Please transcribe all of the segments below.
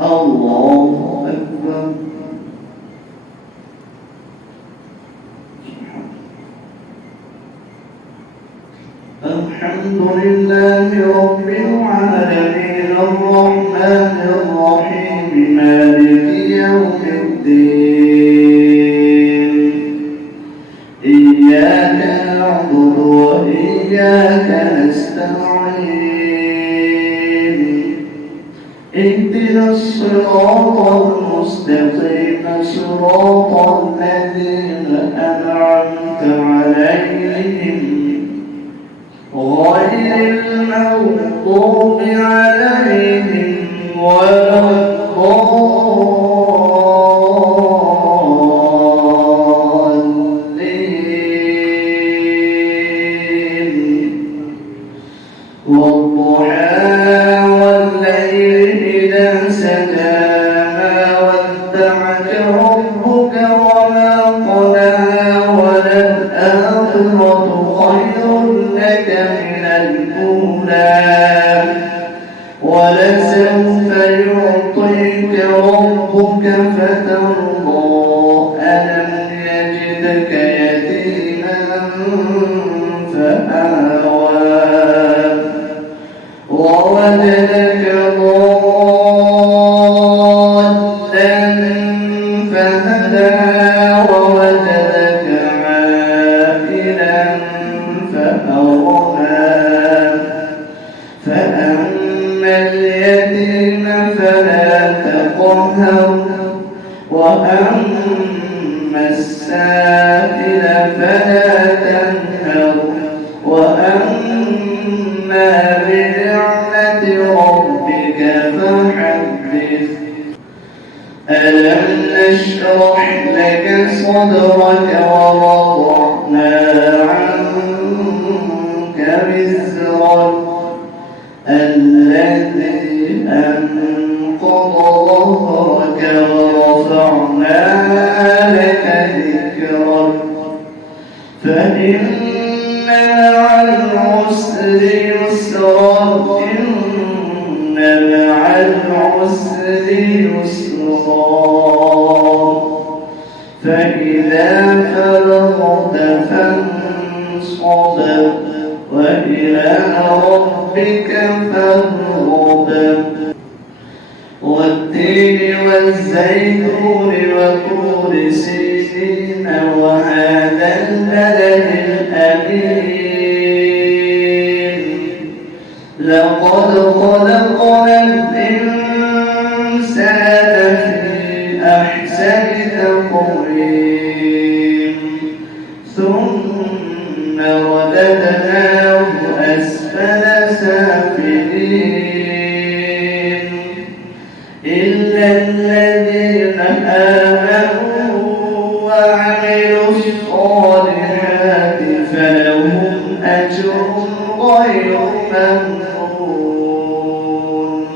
الله أكبر. الحمد لله رب العالمين الرحمن الرحيم مالك يوم الدين إياك نعبد وإياك نستعين اهدنا الصراط المستقيم صراط الذين أنعمت عليهم غير المغضوب عليهم ولا الضالين. والضحى والليل إذا سجى ما ودعك ربك وما قلى وللآخرة خير لك من الأولى ولسوف يعطيك ربك فترضى ألم يجدك يتيما فآوى ووجدك ضالا فهدى ووجدك عائلا فأغنى فأما اليتيم فلا تقهر وأما السائل فلا تنهر وأما بنعمة ربك فحدث. ألم نشرح لك صدرك ووضعنا عنك وزرك الذي أنقض ظهرك ورفعنا لك ذكرك فإن مع العسر يسرا إن مع العسر يسرا فإذا فرغت فانصب وإلى ربك فارغب. والتين والزيتون وطور سينين وهذا البلد الأمين لقد خلقنا الإنسان في أحسن تقويم ثم رددناه أسفل سافلين إلا الذين آمنوا وعملوا الصالحات فلهم أجر غير ممنون.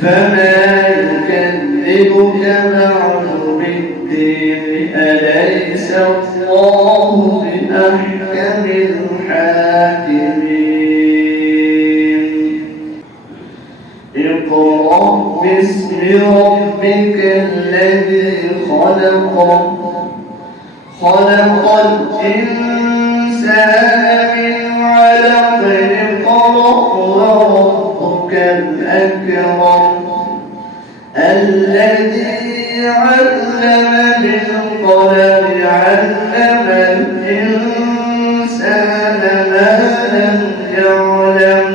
فما يكذبك بعد بالدين أليس الله بأحكم الحاكمين. اقرأ باسم ربك الذي خلق خلق الإنسان من علق اقرأ وربك الأكرم الذي علم بالقلم علم الإنسان ما لم يعلم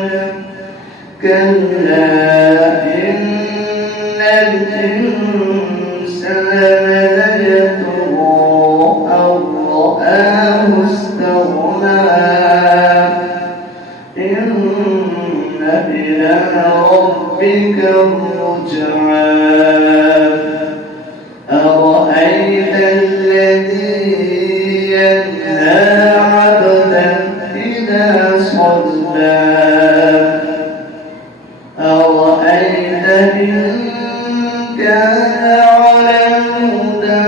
كلا إن الإنسان ليطغى أن رآه استغنى إن إلى ربك الرجعى. أرأيت الذي ينهى عبدا إذا صلى أرأيت إن كان على الهدى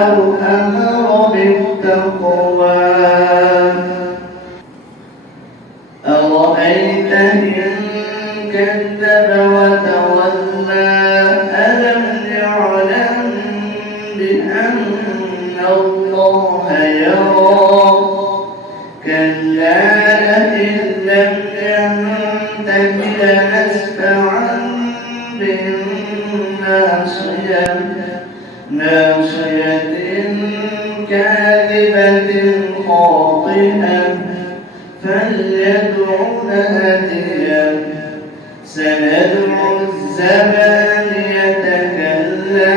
أو أمر بالتقوى أرأيت إن كذب وتولى هي نسفعا بالناصية ناصية كاذبة خاطئة فليدع ناديه سندع الزبانية كلا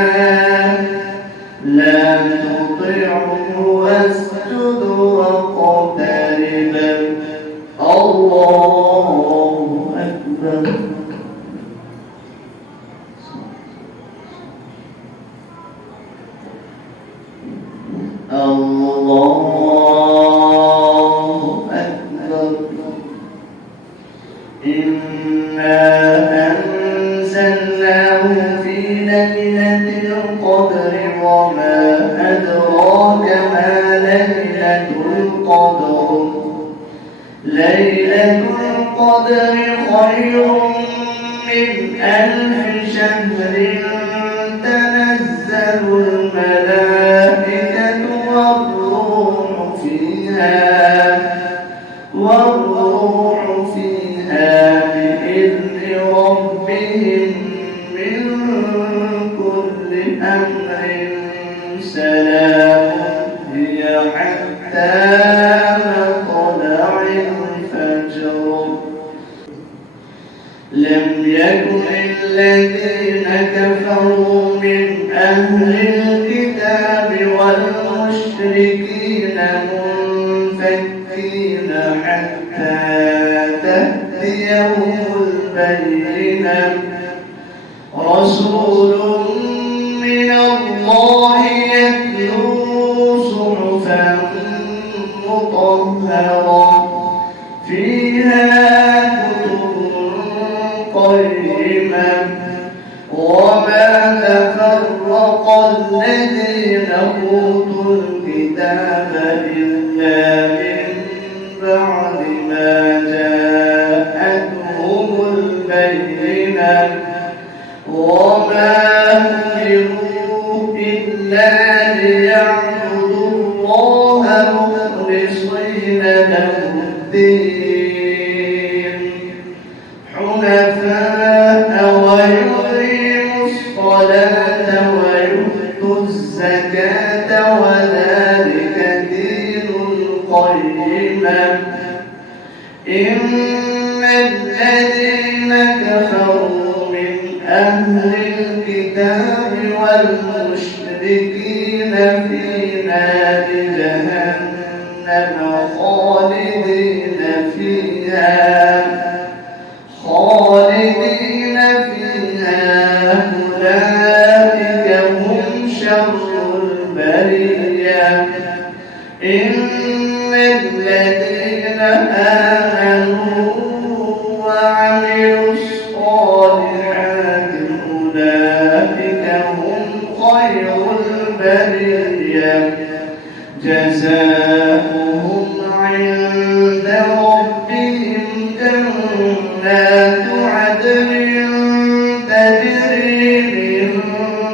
لا تطعه واسجد واقترب الله أكبر. الله أكبر. إنا أنزلناه في ليلة القدر وما أدراك ما ليلة القدر ليلة القدر خير من 1000 شهر تنزل الملائكة والروح فيها بإذن ربهم من كل أمر سلام هي حتى مطلع الفجر. لم يكن الذين كفروا من أهل الكتاب والمشركين منفكين حتى تأتيهم البينة رسول من الله يتلو صحفا مطهرة فيها كتب قيمة وما تفرق الذين أوتوا الكتاب إلا من بعد ما جاءتهم البينة وما أمروا إلا ليعبدوا الله مخلصين له الدين حنفاء ويقيموا الصلاة ويؤتوا الزكاة وذلك دين القيمة. إن الذين كفروا من أهل الكتاب والمشركين في نار جهنم خالدين فيها أولئك هم شر البرية. إن الذين آمنوا وعملوا الصالحات أولئك هم خير البرية جزاؤهم عند ربهم جنات عدن تجري من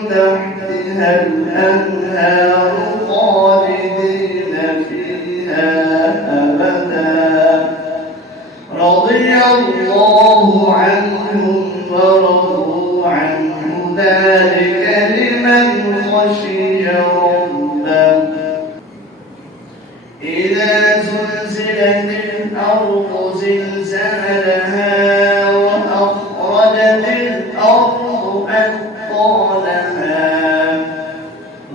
تحتها الأنهار خالدين فيها أبدا رضي الله عنهم ورضوا عنه ذلك لمن خشي ربه. إذا زلزلت الأرض زلزالها وأخرجت الأرض أثقالها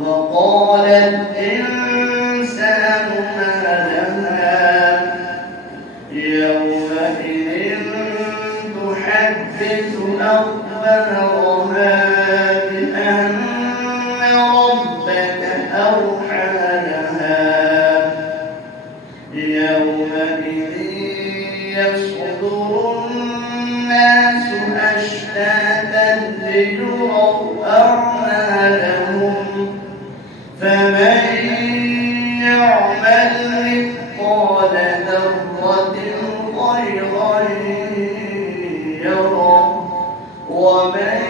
وقال الإنسان ما لها يومئذ تحدث أخبارها بأن ربك أوحى لها يومئذ يصدر الناس أشتاتا ليروا أعمالهم فمن يعمل مثقال ذرة خيرا يره ومن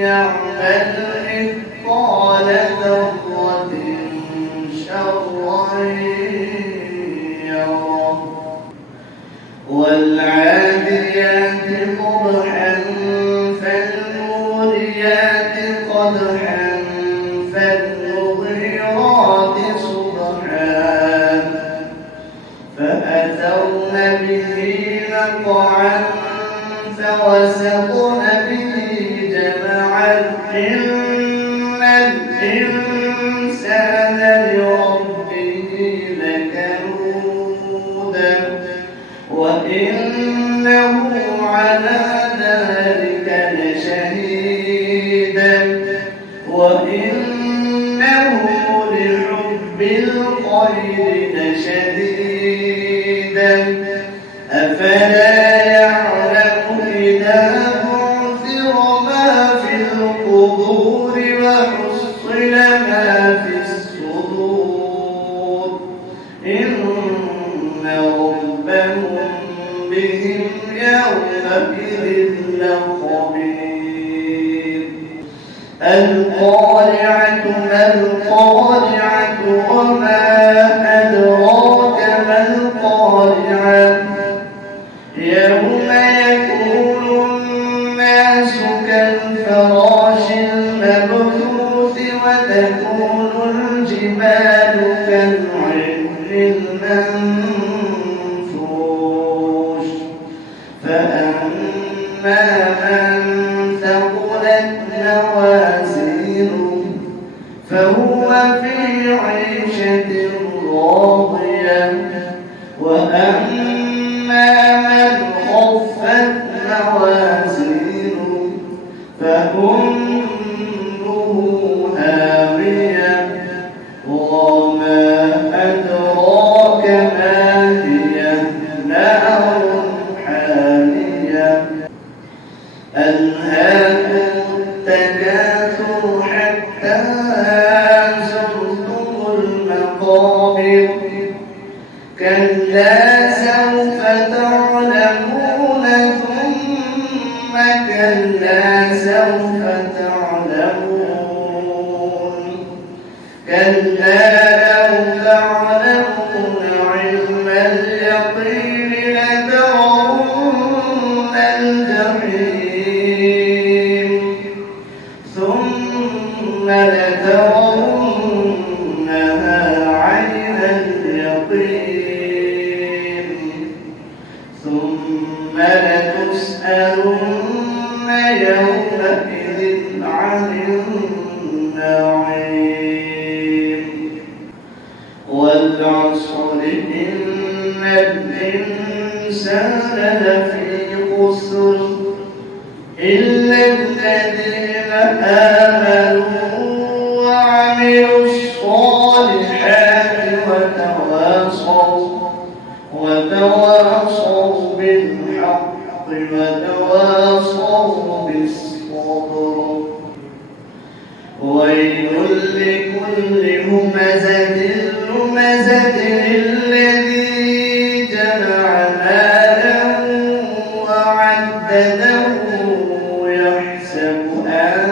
يعمل مثقال ذرة شرا يره والعاديات وسطن به جمعا إن الإنسان لربه لكنود وإنه على ذلك لشهيد وإنه لحب الخير لشديد أفلا يعلم إذا بعثر ما في القبور وحصل ما في الصدور إن ربهم بهم يومئذ لخبير القارعة ما القارعة وما أدراك ما القارعة يوم يكون الناس كالفراش المبثوث وتكون الجبال كالعهن المنفوش فأما من ثقلت موازينه فهو في عيشة راضية وأما من خفت موازينه فأمه هاوية وما أدراك ما هي نار حامية ألهاكم التكاثر حتى زرتم المقابر كلا سوف تعلمون ثم كلا سوف تعلمون كلا لو تعلمون علم اليقين لترون الجحيم ثم لترونها عين اليقين ثم لتسألن يومئذ عن النعيم والعصر إن الإنسان لفي خسر إلا الذين آمنوا وعملوا الصالحات وتواصوا بالحق وتواصوا بالصبر ويل لكل همزة لمزة الذي جمع مالا وعدده يحسب أن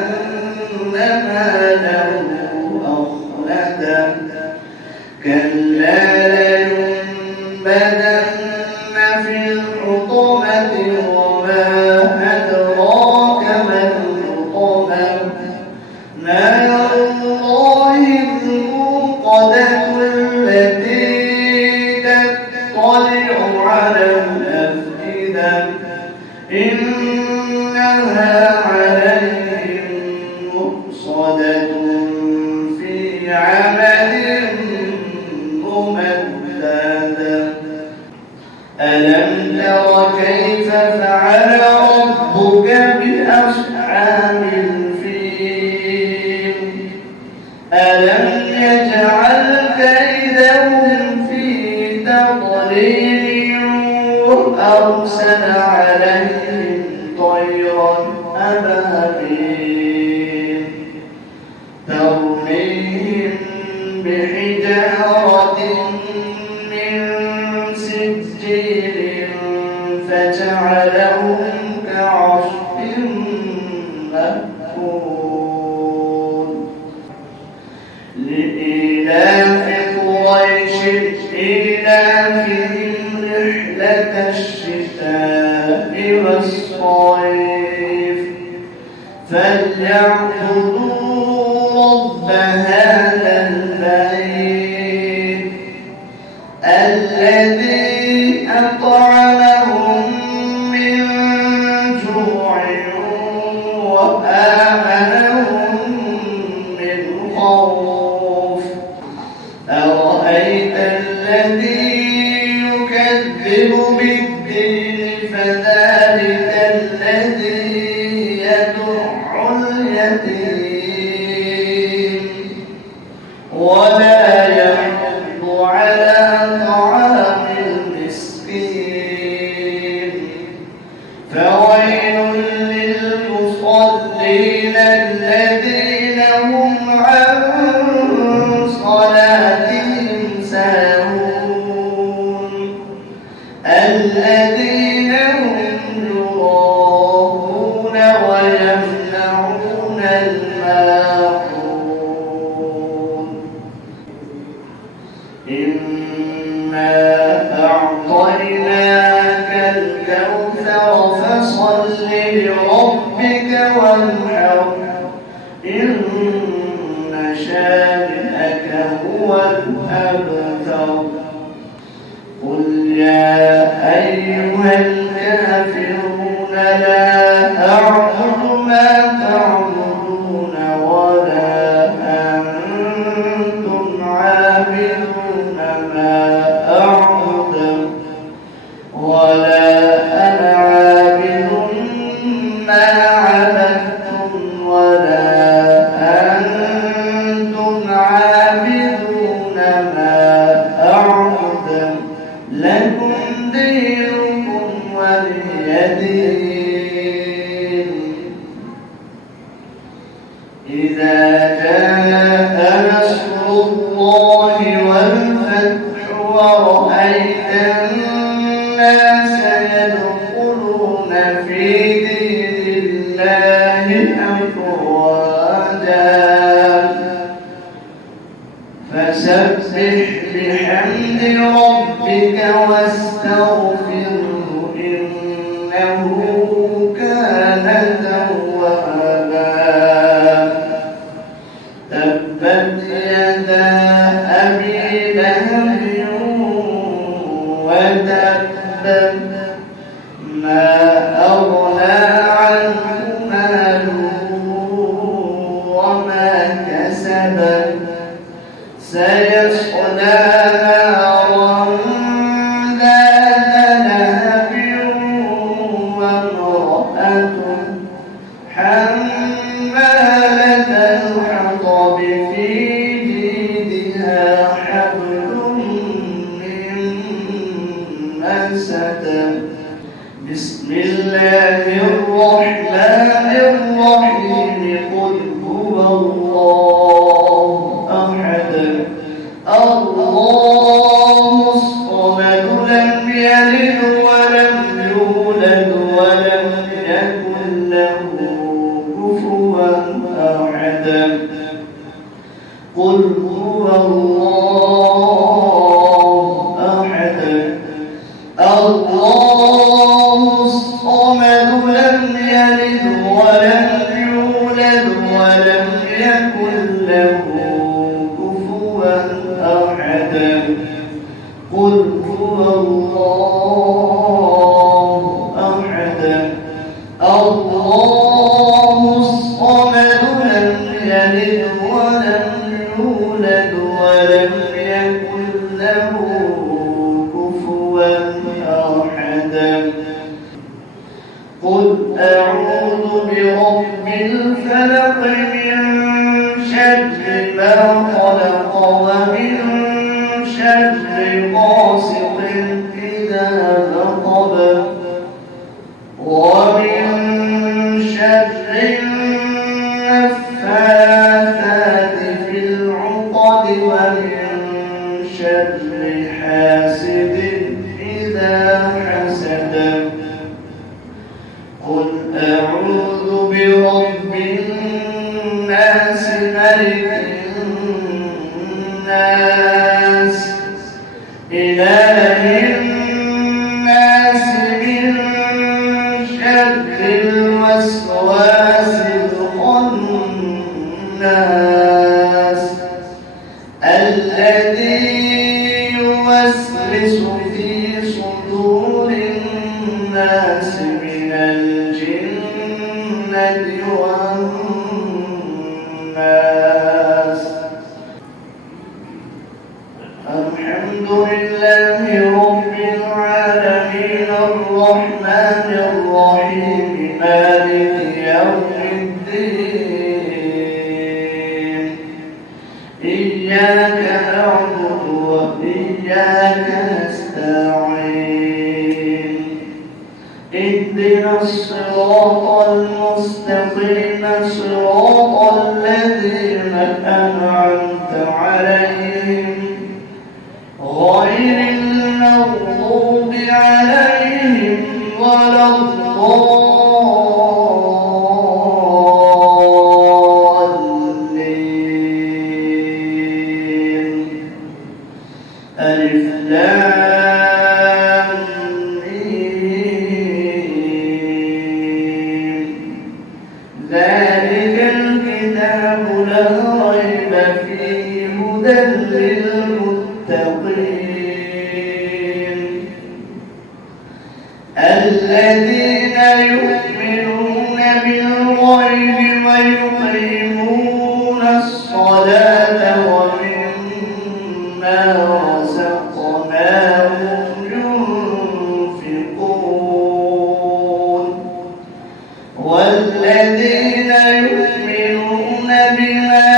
ماله أخلده كلا لينبذن في الحطمة وما أدراك ما الحطمة نار الله الموقدة التي تطلع على الأفئدة إنها عليهم مؤصدة في عمد ممددة ألم تر كيف فعل ربك بأصحاب الفيل ألم يجعل كيدهم في تضليل وأرسل عليهم طيرا أبابيل ترميهم بحجارة من سجيل فجعلهم كعصف مأكول لإيلاف قريش إيلافهم رحلة الشتاء والصيف فليعبدوا رب هذا البيت الذي أطعمهم من جوع وويل للمصلين الذين هم عن صلاتهم ساهون الذين هم يراءون ويمنعون الماعون إنا أعطيناك الكوثر فصل لربك وانحر إن شانئك هو الأبتر قل يا أيها الكافرون لا أعبد ما تعبدون ولا أنتم عابدون ما أعبد ولا أنا عابد ما عبدتم ولا أنتم عابدون ما أعبد لكم دينكم ولي دين إذا جاء نصر الله والفتح ورأيت الناس يدخلون في دين الله أفواجا فسبح بحمد ربك واستغفره إنه كان توابا تبت يدا أبي لهب وتب ما أغنى عنه ماله وما كسب سيصلى نارا ذات لهب وامرأته حمالة الحطب في جيدها حبل من مسد بسم الله الرحمن الرحيم قل هو الله أحد الله الصمد لم يلد ولم يولد ولم يكن له كفوا أحد قل هو الله أحد الله الصمد لم يلد ولم يولد ولم يكن له أحد قل هو الله أحد الله الصمد لم يلد ولم يولد ولم يكن له كفوا أحد قل أعوذ برب الفلق من شر ما خلق ومن شر غاسق إذا وقب ومن شر النفاثات في العقد ومن شر حاسد إذا حسد قل أعوذ برب الناس ملك الناس إله الناس من شر الوسواس الخناس الذي يوسوس في صدور الناس من الجنة والناس الحمد لله رب العالمين الرحمن الرحيم مالك يوم الدين إياك نعبد وإياك نستعين اهدنا الصراط الصراط المستقيم صراط الذين أنعمت عليهم غير المغضوب عليهم ولا الضالين. ألف لام ميم. ذلك الكتاب لا ريب فيه هدى للمتقين الذين يؤمنون بالغيب ويقيمون الصلاة ومما رزقناهم ينفقون والذين يؤمنون بما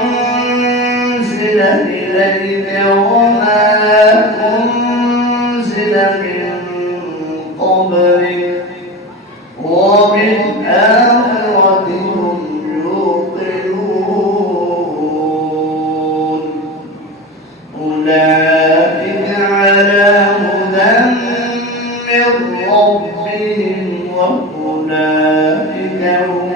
أنزل إليك وما أنزل من قبلك وبالآخرة هم يوقنون أولئك على هدى من ربهم وأولئك هم